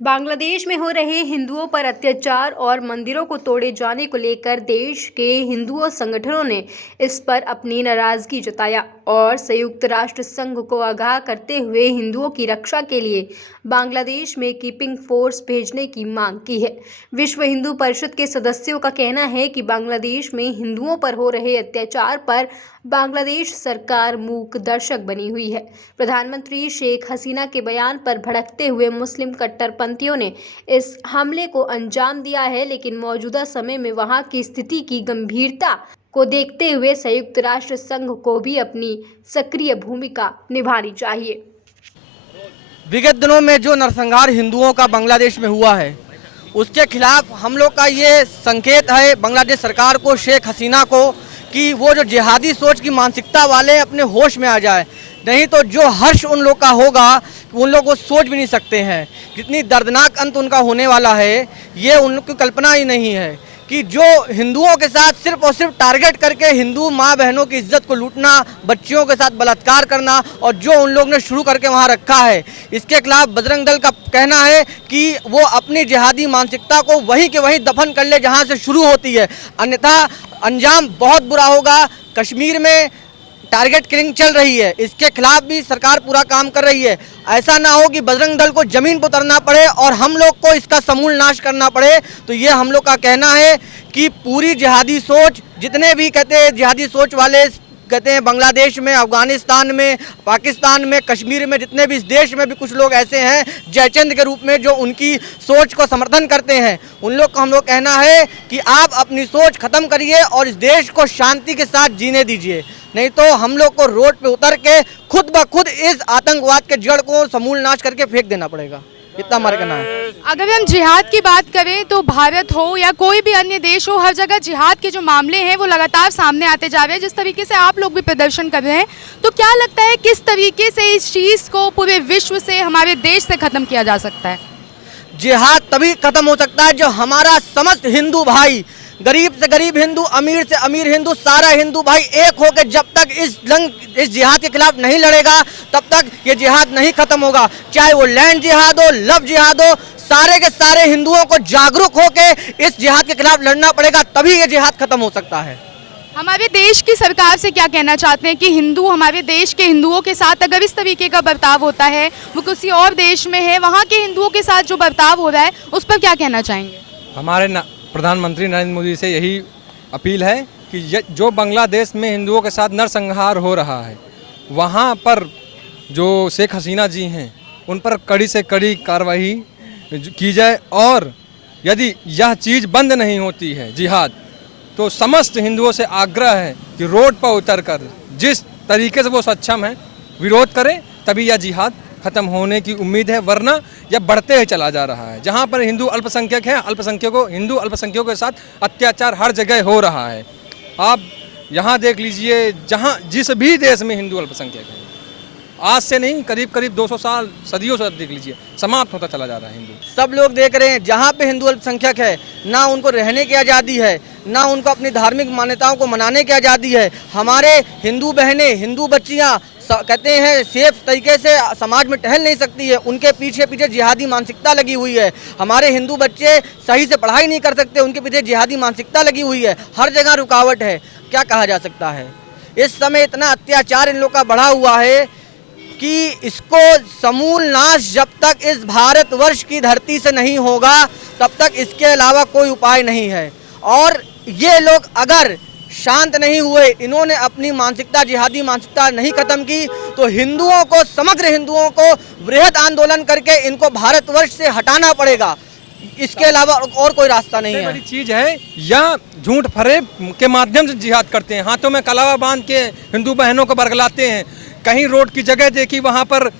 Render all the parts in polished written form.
बांग्लादेश में हो रहे हिंदुओं पर अत्याचार और मंदिरों को तोड़े जाने को लेकर देश के हिंदुओं संगठनों ने इस पर अपनी नाराजगी जताया और संयुक्त राष्ट्र संघ को आगाह करते हुए हिंदुओं की रक्षा के लिए बांग्लादेश में कीपिंग फोर्स भेजने की मांग की है। विश्व हिंदू परिषद के सदस्यों का कहना है कि बांग्लादेश में हिंदुओं पर हो रहे अत्याचार पर बांग्लादेश सरकार मूक दर्शक बनी हुई है। प्रधानमंत्री शेख हसीना के बयान पर भड़कते हुए मुस्लिम कट्टरपंथियों ने इस हमले को अंजाम दिया है, लेकिन मौजूदा समय में वहां की स्थिति की गंभीरता को देखते हुए संयुक्त राष्ट्र संघ को भी अपनी सक्रिय भूमिका निभानी चाहिए। विगत दिनों में जो नरसंहार हिंदुओं का बांग्लादेश में हुआ है, उसके खिलाफ हम लोग का ये संकेत है बांग्लादेश सरकार को, शेख हसीना को, कि वो जो जिहादी सोच की मानसिकता वाले अपने होश में आ जाए। नहीं तो जो हर्ष उन लोग का होगा उन लोग वो सोच भी नहीं सकते हैं। कितनी दर्दनाक अंत उनका होने वाला है ये उन लोग की कल्पना ही नहीं है, कि जो हिंदुओं के साथ सिर्फ और सिर्फ टारगेट करके हिंदू माँ बहनों की इज्जत को लूटना, बच्चियों के साथ बलात्कार करना, और जो उन लोग ने शुरू करके वहाँ रखा है, इसके खिलाफ बजरंग दल का कहना है कि वो अपनी जिहादी मानसिकता को वहीं के वहीं दफन कर ले जहाँ से शुरू होती है, अन्यथा अंजाम बहुत बुरा होगा। कश्मीर में टारगेट किलिंग चल रही है, इसके खिलाफ भी सरकार पूरा काम कर रही है। ऐसा ना हो कि बजरंग दल को जमीन पर उतरना पड़े और हम लोग को इसका समूल नाश करना पड़े। तो ये हम लोग का कहना है कि पूरी जिहादी सोच, जितने भी कहते हैं जिहादी सोच वाले कहते हैं बांग्लादेश में, अफगानिस्तान में, पाकिस्तान में, कश्मीर में, जितने भी इस देश में भी कुछ लोग ऐसे हैं जयचंद के रूप में जो उनकी सोच को समर्थन करते हैं, उन लोग को हम लोग कहना है कि आप अपनी सोच खत्म करिए और इस देश को शांति के साथ जीने दीजिए। नहीं तो हम लोग को रोड पे उतर के खुद ब खुद इस आतंकवाद के जड़ को समूल नाश करके फेंक देना पड़ेगा। इतना हमारे कहना है। अगर हम जिहाद की बात करें तो भारत हो या कोई भी अन्य देश हो, हर जगह जिहाद के जो मामले हैं वो लगातार सामने आते जा रहे हैं। जिस तरीके से आप लोग भी प्रदर्शन कर रहे हैं, तो क्या लगता है किस तरीके से इस चीज़ को पूरे विश्व से, हमारे देश से ख़त्म किया जा सकता है? जिहाद तभी खत्म हो सकता है जो हमारा समस्त हिंदू भाई, गरीब से गरीब हिंदू, अमीर से अमीर हिंदू, सारा हिंदू भाई एक होकर जब तक इस जिहाद के खिलाफ नहीं लड़ेगा तब तक ये जिहाद नहीं खत्म होगा। चाहे वो लैंड जिहाद हो, लव जिहाद हो, सारे के सारे हिंदुओं को जागरूक होकर इस जिहाद के खिलाफ लड़ना पड़ेगा, तभी ये जिहाद खत्म हो सकता है। हमारे देश की सरकार से क्या कहना चाहते हैं कि हिंदू, हमारे देश के हिंदुओं के साथ अगर इस तरीके का बर्ताव होता है, वो किसी और देश में है, वहाँ के हिंदुओं के साथ जो बर्ताव हो रहा है उस पर क्या कहना चाहेंगे? हमारे प्रधानमंत्री नरेंद्र मोदी से यही अपील है कि जो बांग्लादेश में हिंदुओं के साथ नरसंहार हो रहा है, वहाँ पर जो शेख हसीना जी हैं उन पर कड़ी से कड़ी कार्रवाई की जाए, और यदि यह चीज़ बंद नहीं होती है जिहाद, तो समस्त हिंदुओं से आग्रह है कि रोड पर उतरकर जिस तरीके से वो सक्षम है विरोध करें, तभी यह जिहाद खत्म होने की उम्मीद है, वरना यह बढ़ते ही चला जा रहा है। जहाँ पर हिंदू अल्पसंख्यक हैं, हिंदू अल्पसंख्यकों के साथ अत्याचार हर जगह हो रहा है। आप यहाँ देख लीजिए, जहाँ जिस भी देश में हिंदू अल्पसंख्यक है, आज से नहीं करीब करीब 200 साल, सदियों से देख लीजिए, समाप्त होता चला जा रहा है हिंदू। सब लोग देख रहे हैं जहाँ पे हिंदू अल्पसंख्यक है, ना उनको रहने की आज़ादी है, ना उनको अपनी धार्मिक मान्यताओं को मनाने की आज़ादी है। हमारे हिंदू बहनें, हिंदू बच्चियाँ कहते हैं सेफ तरीके से समाज में टहल नहीं सकती है, उनके पीछे पीछे जिहादी मानसिकता लगी हुई है। हमारे हिंदू बच्चे सही से पढ़ाई नहीं कर सकते, उनके पीछे जिहादी मानसिकता लगी हुई है। हर जगह रुकावट है। क्या कहा जा सकता है? इस समय इतना अत्याचार इन लोग का बढ़ा हुआ है कि इसको समूल नाश जब तक इस भारतवर्ष की धरती से नहीं होगा तब तक इसके अलावा कोई उपाय नहीं है। और ये लोग अगर शांत नहीं हुए, इन्होंने अपनी मानसिकता, जिहादी मानसिकता नहीं खत्म की, तो हिंदुओं को, समग्र हिंदुओं को वृहद आंदोलन करके इनको भारतवर्ष से हटाना पड़ेगा। इसके अलावा और कोई रास्ता नहीं है। बड़ी चीज है, या झूठ फरेब के माध्यम से जिहाद करते हैं, हाथों में कलावा बांध के हिंदू बहनों को बरगलाते हैं। कहीं रोड की जगह देखी, वहाँ पर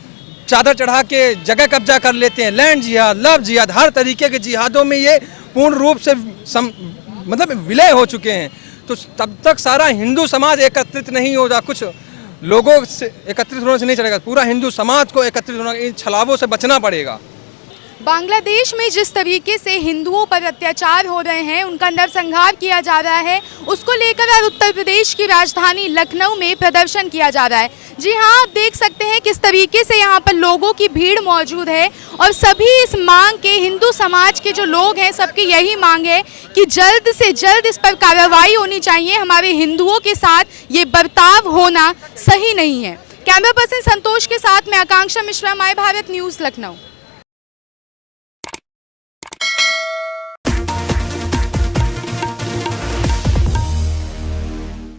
चादर चढ़ा के जगह कब्जा कर लेते हैं। लैंड जिहाद, लव जिहाद, हर तरीके के जिहादों में ये पूर्ण रूप से मतलब विलय हो चुके हैं। तो तब तक सारा हिंदू समाज एकत्रित नहीं होगा, कुछ लोगों से एकत्रित होने से नहीं चलेगा, पूरा हिंदू समाज को एकत्रित होना, इन छलावों से बचना पड़ेगा। बांग्लादेश में जिस तरीके से हिंदुओं पर अत्याचार हो रहे हैं, उनका नरसंहार किया जा रहा है, उसको लेकर आज उत्तर प्रदेश की राजधानी लखनऊ में प्रदर्शन किया जा रहा है। जी हाँ, आप देख सकते हैं किस तरीके से यहाँ पर लोगों की भीड़ मौजूद है और सभी इस मांग के, हिंदू समाज के जो लोग हैं सबकी यही मांग है कि जल्द से जल्द इस पर कार्रवाई होनी चाहिए। हमारे हिंदुओं के साथ ये बर्ताव होना सही नहीं है। कैमरा पर्सन संतोष के साथ मैं आकांक्षा मिश्रा, माय भारत न्यूज़, लखनऊ।